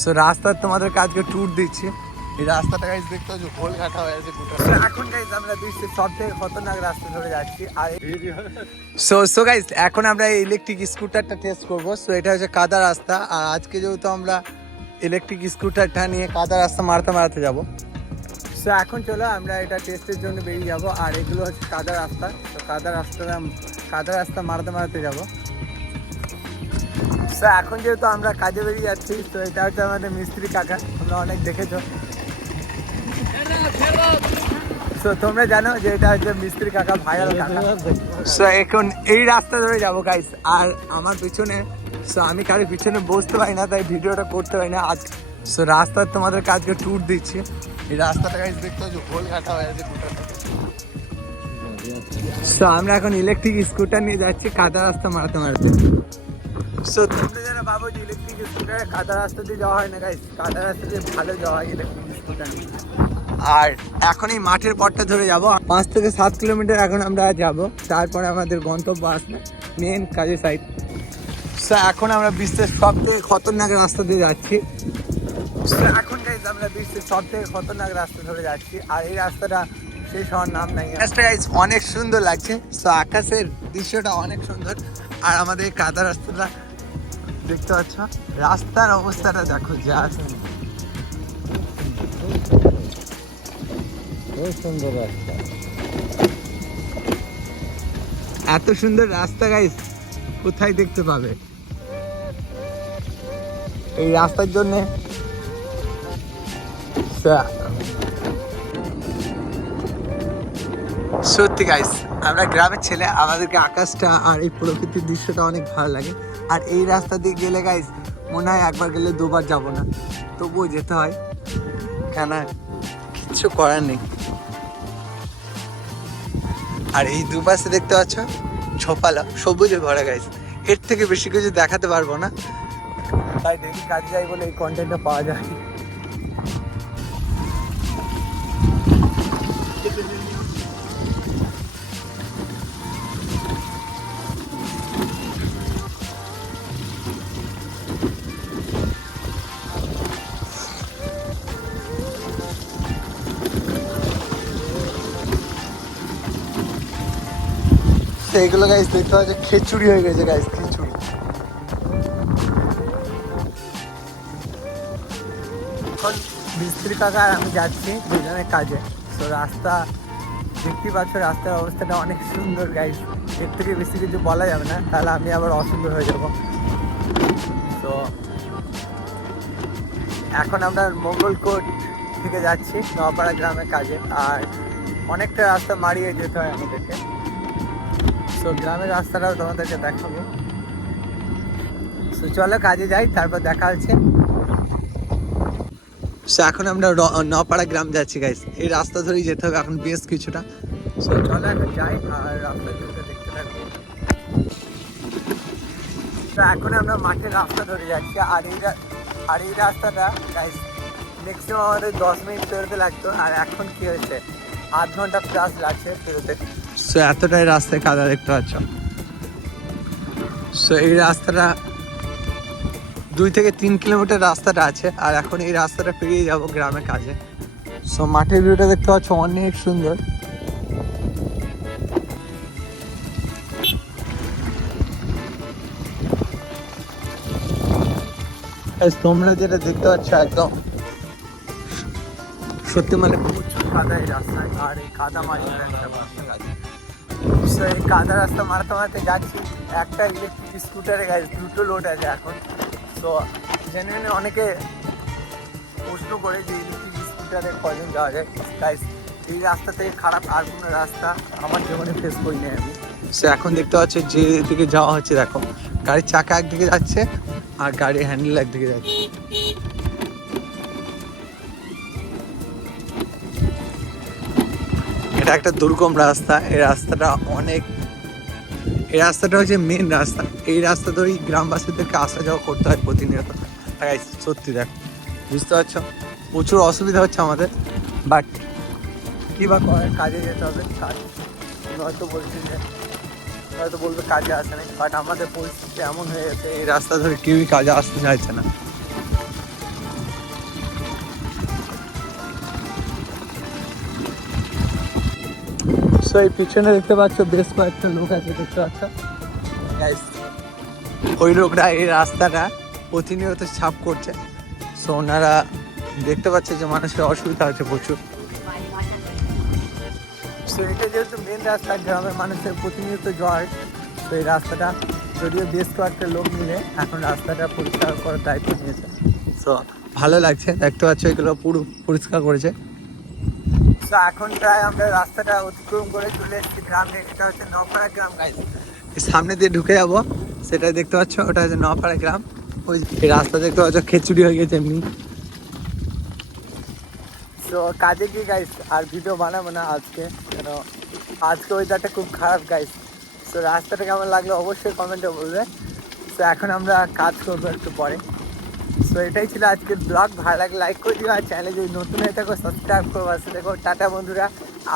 So রাস্তার তোমাদেরকে আজকে ট্যুর দিচ্ছি। এই রাস্তাটা গাইজ দেখতে হচ্ছে গোল কাটা হয়ে আছে গোটা। এখন গাইজ আমরা বিশ্বের সবথেকে খতরনাক রাস্তা ধরে যাচ্ছি। আর সো গাইজ এখন আমরা ইলেকট্রিক স্কুটারটা টেস্ট করবো। সো এটা হচ্ছে কাদা রাস্তা, আর আজকে যেহেতু আমরা ইলেকট্রিক স্কুটারটা নিয়ে কাদা রাস্তা মারতে যাবো। সো এখন চলো আমরা এটা টেস্টের জন্য বেরিয়ে যাবো। আর এগুলো হচ্ছে কাদা রাস্তা। তো কাদা রাস্তা মারতে যাবো। সো এখন যেহেতু আমরা কাজে বেরিয়ে যাচ্ছি, তো এটা হচ্ছে আমাদের মিস্ত্রি কাকা, তোমরা অনেক দেখেছো। সো তোমরা জানো যে এটা হচ্ছে মিস্ত্রি কাকা, ভাইরাল কাকা। সো এখন এই রাস্তা ধরে যাবো গাইস। আর আমার পিছনে, সো আমি কারোর পিছনে বসতে পারি না, তাই ভিডিওটা করতে পারি না আজ। সো রাস্তার তোমাদেরকে আজকে ট্যুর দিচ্ছি। এই রাস্তাটা গাইস দেখতে হচ্ছে গোল কাটা হয়ে আছে গোটাটা। সো আমরা এখন ইলেকট্রিক স্কুটার নিয়ে যাচ্ছি কাদা রাস্তা মারতে। সো তোমরা যারা ভাবো যে ইলেকট্রিক স্কুটারে কাদা রাস্তা দিয়ে যাওয়া হয় না গাইস, কাদা রাস্তা দিয়ে ভালো যাওয়া হয় ইলেকট্রিক স্কুটার নিয়ে। আর এখন এই মাঠের পথটা ধরে যাব 5 থেকে 7 কিলোমিটার এখন আমরা যাব, তারপরে আমাদের গন্তব্য আসবে মেন কাজের সাইড। সো এখন আমরা বিশ্বের সবথেকে খতরনাক রাস্তা দিয়ে যাচ্ছি। সো এখন গাইস আমরা বিশ্বের সবথেকে খতরনাক রাস্তা ধরে যাচ্ছি। আর এই রাস্তাটা শেষ হওয়ার নাম নাই। রাস্তা গাইস অনেক সুন্দর লাগছে। সো আকাশের দৃশ্যটা অনেক সুন্দর। আর আমাদের কাদা রাস্তাটা দেখতে পাচ্ছ, রাস্তার অবস্থাটা দেখো যা আছে। সুন্দর রাস্তা, এত সুন্দর রাস্তা গাইস কোথায় দেখতে পাবে। এই রাস্তার জন্য সত্যি গাইস আমরা গ্রামের ছেলে, আমাদেরকে আকাশটা আর এই প্রকৃতির দৃশ্যটা অনেক ভালো লাগে। আর এই রাস্তা দিয়ে গেলে গাইস মনে হয় একবার গেলে দুবার যাব না, তবুও যেতে হয়, কেন কিছু করার নেই। আর এই দুপাশে দেখতে পাচ্ছ ছোপালা সবুজে ভরা গাইস, এর থেকে বেশি কিছু দেখাতে পারবো না, তাই ডেলি কাজে যাই বলে এই কন্টেন্টটা পাওয়া যায়। এইগুলো গাইস দেখতে পাচ্ছ খিচুড়ি হয়ে গেছে গাইস, খিচুড়ি। এখন মিস্ত্রি কাকা আর আমি যাচ্ছি দুজনের কাজে। তো রাস্তা দেখতে পাচ্ছ, রাস্তার অবস্থাটা অনেক সুন্দর গাইস, এর থেকে বেশি কিছু বলা যাবে না, তাহলে আমি আবার অসুন্দর হয়ে যাব। তো এখন আমরা মঙ্গলকোট থেকে যাচ্ছি নপাড়া গ্রামের কাজে। আর অনেকটা রাস্তা মারিয়ে যেতে হয় আমাদেরকে। তো গ্রামের রাস্তাটাও তোমাদেরকে দেখাবো। তো চলো কাজে যাই, তারপর দেখা হচ্ছে। সো এখন আমরা নপাড়া গ্রাম যাচ্ছি গাইস, এই রাস্তা ধরেই যেতে হবে এখন বেশ কিছুটা। সো চলো এখন যাই আর রাস্তা দেখতে থাকবো। তো এখন আমরা মাঠের রাস্তা ধরে যাচ্ছি। আর এই রাস্তাটা গাইস ম্যাক্সিমাম আমাদের 10 মিনিট পেরোতে লাগতো, আর এখন কি হয়েছে 8 ঘন্টা প্লাস লাগছে পেরোতে। সো এতটাই রাস্তায় কাদা দেখতে পাচ্ছ। সো এই রাস্তাটা 2 থেকে 3 কিলোমিটার রাস্তাটা আছে, আর এখন এই রাস্তাটা পেরিয়ে যাব গ্রামের কাজে। সো মাঠের ভিউটা দেখতে পাচ্ছ অনেক সুন্দর। তোমরা যেটা দেখতে পাচ্ছ একদম সত্যি মানে প্রচুর কাদা এই রাস্তায়। আর এই কাদা মাঝে এই কাদা রাস্তা মারতে যাচ্ছি। একটা ইলেকট্রিক স্কুটারে গাইস 2টো লোড আছে এখন। তো জেনে অনেকে প্রশ্ন করে যে ইলেকট্রিক স্কুটারে কয়জন যাওয়া যায়। গাইস এই রাস্তা থেকে খারাপ আর কোনো রাস্তা আমার জীবনে ফেস করিনি আমি। সো এখন দেখতে পাচ্ছ যে দিকে যাওয়া হচ্ছে, দেখো গাড়ির চাকা একদিকে যাচ্ছে আর গাড়ির হ্যান্ডেল একদিকে যাচ্ছে। এটা একটা দুর্গম রাস্তা। এই রাস্তাটা হচ্ছে মেন রাস্তা। এই রাস্তা ধরেই গ্রামবাসীদেরকে আসা যাওয়া করতে হয় প্রতিনিয়ত। সত্যি দেখ বুঝতে পারছো প্রচুর অসুবিধা হচ্ছে আমাদের, বাট কি বা করে কাজে যেতে হবে। কাজ হয়তো বলবে কাজে আসে না, বাট আমাদের পরিস্থিতি এমন হয়ে গেছে এই রাস্তা ধরে কেউই কাজে আসতে চাইছে না। সো এই পিছনে দেখতে পাচ্ছ বেশ কয়েকটা লোক আছে, দেখতে পাচ্ছ গাইস। ওই লোকরা এই রাস্তাটা প্রতিনিয়ত সাফ করছে। সো ওনারা দেখতে পাচ্ছে যে মানুষের অসুবিধা হচ্ছে প্রচুর। সো এটা যেহেতু মেন রাস্তা, গ্রামের মানুষের প্রতিনিয়ত জয়, তো এই রাস্তাটা যদিও বেশ কয়েকটা লোক মিলে এখন রাস্তাটা পরিষ্কার করার দায়িত্ব নিয়েছে। সো ভালো লাগছে, দেখতে পাচ্ছ এগুলো পুরো পরিষ্কার করেছে। তো এখন প্রায় আমরা রাস্তাটা অতিক্রম করে চলে এসেছি গ্রামে। এটা হচ্ছে নপাড়া গ্রাম গাইস। সামনে দিয়ে ঢুকে যাবো, সেটা দেখতে পাচ্ছ, ওটা হচ্ছে নপাড়া গ্রাম। ওই রাস্তা দেখতে পাচ্ছ খেচুড়ি হয়ে গেছে এমনি। তো কাজে কি গাইস আর ভিডিও বানাবো না আজকে, কেন আজকে ওয়েদারটা খুব খারাপ গাইস। তো রাস্তাটা কেমন লাগলো অবশ্যই কমেন্টে বলবে। তো এখন আমরা কাজ করবো একটু পরে। তো এটাই ছিল আজকের ব্লগ। ভালো লাগলে লাইক করে দিও, আর চ্যানেলে যদি নতুন হয়ে থাকো সাবস্ক্রাইব করবো। আসলে দেখো টাটা বন্ধুরা,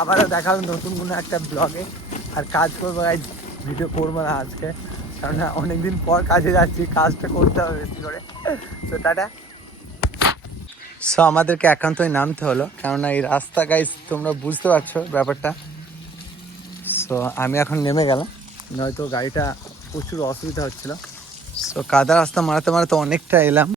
আবারও দেখা হবে নতুন কোনো একটা ব্লগে। আর কাজ করবো গাইস, ভিডিও করবো না আজকে, কারণ অনেকদিন পর কাজে যাচ্ছি, কাজটা করতে হবে বেশি করে। তো টাটা। সো আমাদেরকে একান্তই নামতে হলো, কেননা এই রাস্তা গাইস তোমরা বুঝতে পারছো ব্যাপারটা। সো আমি এখন নেমে গেলাম, নয়তো গাড়িটা প্রচুর অসুবিধা হচ্ছিল। সো কাদা রাস্তা মারাতে মারাতে অনেকটা এলাম।